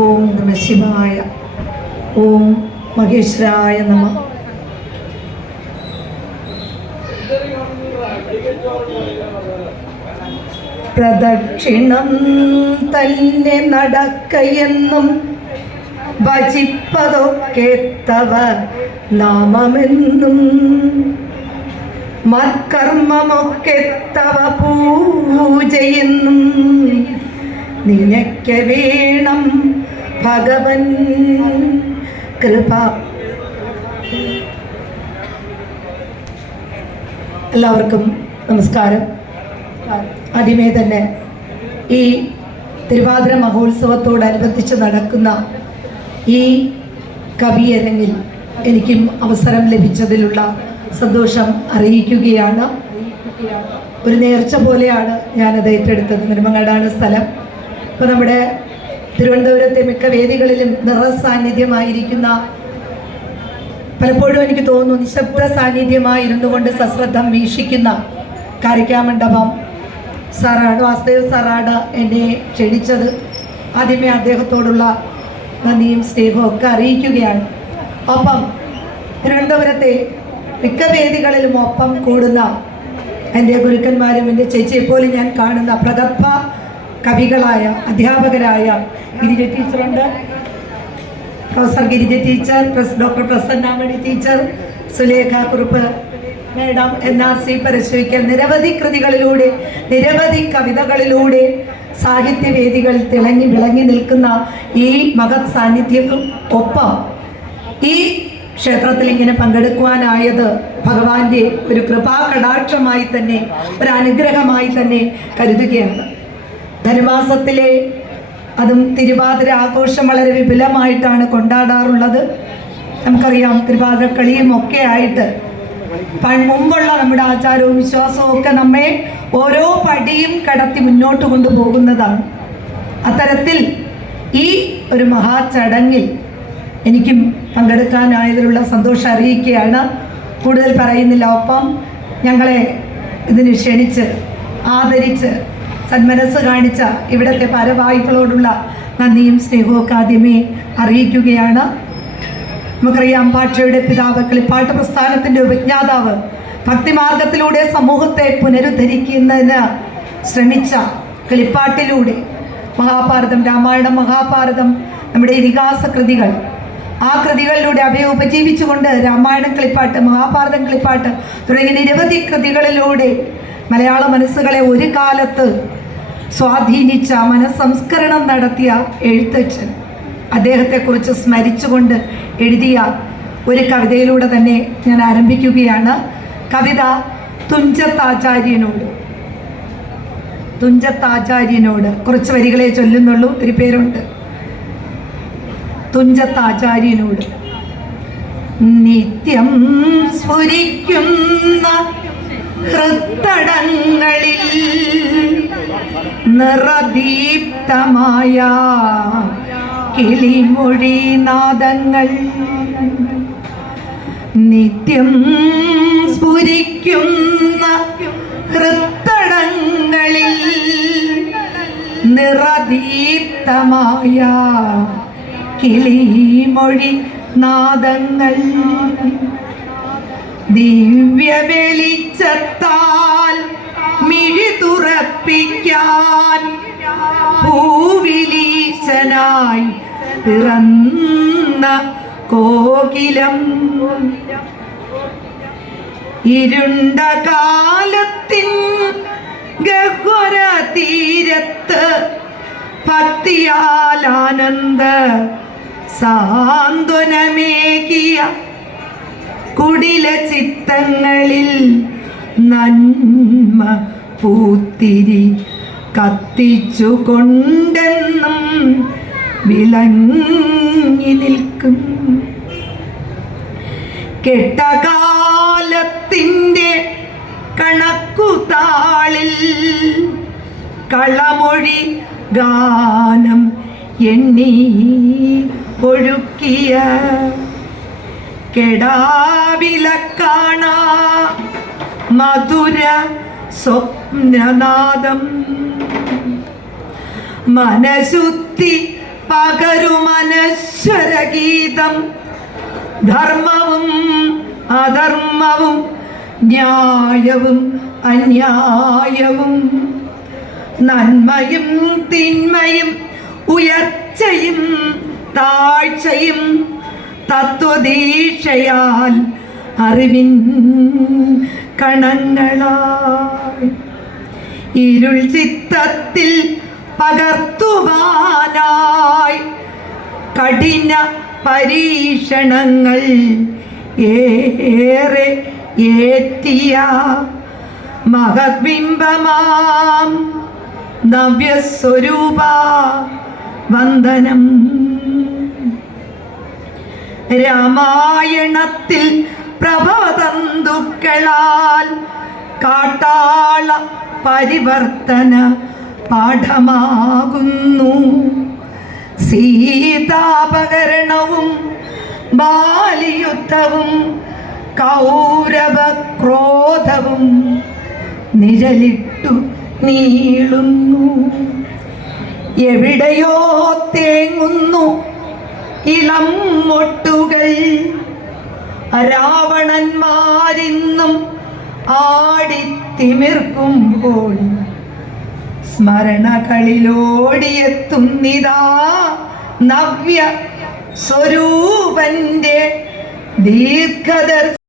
ഓം നമ ശിവായ. ഓം മഹേശ്വരായ നമ. പ്രദക്ഷിണം തന്നെ നടക്കയെന്നും ഭജിപ്പതൊക്കെ തവ നാമമെന്നും മത്കർമ്മമൊക്കെ തവ പൂജയെന്നും നിനക്ക് വേണം ഭഗവൻ കൃപ. എല്ലാവർക്കും നമസ്കാരം. ആദ്യമേ തന്നെ ഈ തിരുവാതിര മഹോത്സവത്തോടനുബന്ധിച്ച് നടക്കുന്ന ഈ കവിയരങ്ങിൽ എനിക്കും അവസരം ലഭിച്ചതിലുള്ള സന്തോഷം അറിയിക്കുകയാണ്. ഒരു നേർച്ച പോലെയാണ് ഞാനത് ഏറ്റെടുത്തത്. നെടുമങ്ങാടാണ് സ്ഥലം. ഇപ്പോൾ നമ്മുടെ തിരുവനന്തപുരത്തെ മിക്ക വേദികളിലും നിറസാന്നിധ്യമായിരിക്കുന്ന, പലപ്പോഴും എനിക്ക് തോന്നുന്നു നിശബ്ദ സാന്നിധ്യമായിരുന്നു കൊണ്ട് സശ്രദ്ധം വീക്ഷിക്കുന്ന കാരിക്കാമണ്ഡപം സാറാണ്, വാസുദേവ് സാറാണ് എന്നെ ക്ഷണിച്ചത്. ആദ്യമേ അദ്ദേഹത്തോടുള്ള നന്ദിയും സ്നേഹവും ഒക്കെ അറിയിക്കുകയാണ്. ഒപ്പം തിരുവനന്തപുരത്തെ മിക്ക വേദികളിലും ഒപ്പം കൂടുന്ന എൻ്റെ ഗുരുക്കന്മാരും എൻ്റെ ചേച്ചിയെപ്പോലും ഞാൻ കാണുന്ന പ്രഗത്ഭ കവികളായ അധ്യാപകരായ ഗിരിജ ടീച്ചറുണ്ട്, professor Girija teacher, doctor Prasannamani teacher, Sulekha Kurup madam, NRC പരശ്വയ്ക്കൽ, നിരവധി കൃതികളിലൂടെ നിരവധി കവിതകളിലൂടെ സാഹിത്യവേദികളിൽ തിളങ്ങി വിളങ്ങി നിൽക്കുന്ന ഈ മഹത് സാന്നിധ്യവും ഒപ്പം ഈ ക്ഷേത്രത്തിൽ ഇങ്ങനെ പങ്കെടുക്കുവാനായത് ഭഗവാന്റെ ഒരു കൃപാകടാക്ഷമായി തന്നെ, ഒരു അനുഗ്രഹമായി തന്നെ കരുതുകയാണ്. ധനുമാസത്തിലെ അതും തിരുവാതിര ആഘോഷം വളരെ വിപുലമായിട്ടാണ് കൊണ്ടാടാറുള്ളത്. നമുക്കറിയാം, തിരുവാതിരക്കളിയും ഒക്കെ ആയിട്ട് മുമ്പുള്ള നമ്മുടെ ആചാരവും വിശ്വാസവും ഒക്കെ നമ്മെ ഓരോ പടിയും കടത്തി മുന്നോട്ട് കൊണ്ടുപോകുന്നതാണ്. അത്തരത്തിൽ ഈ ഒരു മഹാചടങ്ങിൽ എനിക്കും പങ്കെടുക്കാനായതിലുള്ള സന്തോഷം അറിയിക്കുകയാണ്. കൂടുതൽ പറയുന്നില്ല. ഒപ്പം ഞങ്ങളെ ഇതിന് ക്ഷണിച്ച് ആദരിച്ച് സന്മനസ് കാണിച്ച ഇവിടുത്തെ ഭാരവാഹികളോടുള്ള നന്ദിയും സ്നേഹവും ഒക്കെ ആദ്യമേ അറിയിക്കുകയാണ്. നമുക്കറിയാം, ഭാഷയുടെ പിതാവ്, കിളിപ്പാട്ട് പ്രസ്ഥാനത്തിൻ്റെ ഉപജ്ഞാതാവ്, ഭക്തിമാർഗത്തിലൂടെ സമൂഹത്തെ പുനരുദ്ധരിക്കുന്നതിന് ശ്രമിച്ച കിളിപ്പാട്ടിലൂടെ മഹാഭാരതം, രാമായണം, മഹാഭാരതം, നമ്മുടെ ഇതിഹാസ കൃതികൾ, ആ കൃതികളിലൂടെ അവയെ ഉപജീവിച്ചുകൊണ്ട് രാമായണം കിളിപ്പാട്ട്, മഹാഭാരതം കിളിപ്പാട്ട് തുടങ്ങിയ നിരവധി കൃതികളിലൂടെ മലയാള മനസ്സുകളെ ഒരു കാലത്ത് സ്വാധീനിച്ച, മനസ്സംസ്കരണം നടത്തിയ എഴുത്തച്ഛൻ, അദ്ദേഹത്തെക്കുറിച്ച് സ്മരിച്ചുകൊണ്ട് എഴുതിയ ഒരു കവിതയിലൂടെ തന്നെ ഞാൻ ആരംഭിക്കുകയാണ്. കവിത തുഞ്ചത്താചാര്യനോട് കുറച്ച് വരികളെ ചൊല്ലുന്നുള്ളൂ, ഒത്തിരി പേരുണ്ട്. തുഞ്ചത്താചാര്യനോട്. നിത്യം സ്ഫുരിക്കുന്ന ഹൃത്തടങ്ങളിൽ നിറദീപ്തമായ കിളിമൊഴിനാദങ്ങൾ, നിത്യം സ്ഫുരിക്കുന്ന ഹൃത്തടങ്ങളിൽ നിറദീപ്തമായ കിളിമൊഴി നാദങ്ങൾ, ദിവ്യ വെളിച്ചത്താൽ മിഴി തുറപ്പിക്കാൻ പൂവിലീശനായി പിറന്ന കോകിലം, ഇരുണ്ട കാലത്തിൻ ഗഹ്വര തീരത്ത് ഭക്തിയാൽ ആനന്ദ സാന്ത്വനമേകിയ കുടില ചിത്തങ്ങളിൽ നന്മ പൂത്തിരി കത്തിച്ചു കൊണ്ടെന്നും വിളങ്ങി നിൽക്കും. കെട്ടകാലത്തിൻ്റെ കണക്കുതാളിൽ കളമൊഴി ഗാനം എണ്ണി ഒഴുക്കിയ കെടാവിലക്കാണ മധുര സ്വപ്നനാദം, മനഃശുദ്ധി പകരുമനശ്വരഗീതം. ധർമ്മവും അധർമ്മവും ന്യായവും അന്യായവും നന്മയും തിന്മയും ഉയർച്ചയും താഴ്ചയും തത്വദീക്ഷയാൽ അറിവിൻ കണങ്ങളായി ഇരുൾ ചിത്തത്തിൽ പകർത്തുവാനായി കഠിന പരീക്ഷണങ്ങൾ ഏറെ ഏറ്റിയ മഹബിംബമാം നവ്യസ്വരൂപ വന്ദനം. രാമായണത്തിൽ പ്രഭവതന്തുക്കളാൽ കാട്ടാള പരിവർത്തന പാഠമാകുന്നു. സീതാപകരണവും ബാലിയുദ്ധവും കൗരവ ക്രോധവും നിഴലിട്ടു നീളുന്നു. എവിടെയോ തേങ്ങുന്നു ഇളം മൊട്ടുകൾ. രാവണന്മാരിന്നും ആടിത്തിമിർക്കുമ്പോൾ സ്മരണകളിലോടിയെത്തുന്നിതാ നവ്യ സ്വരൂപന്റെ ദീർഘദർശി.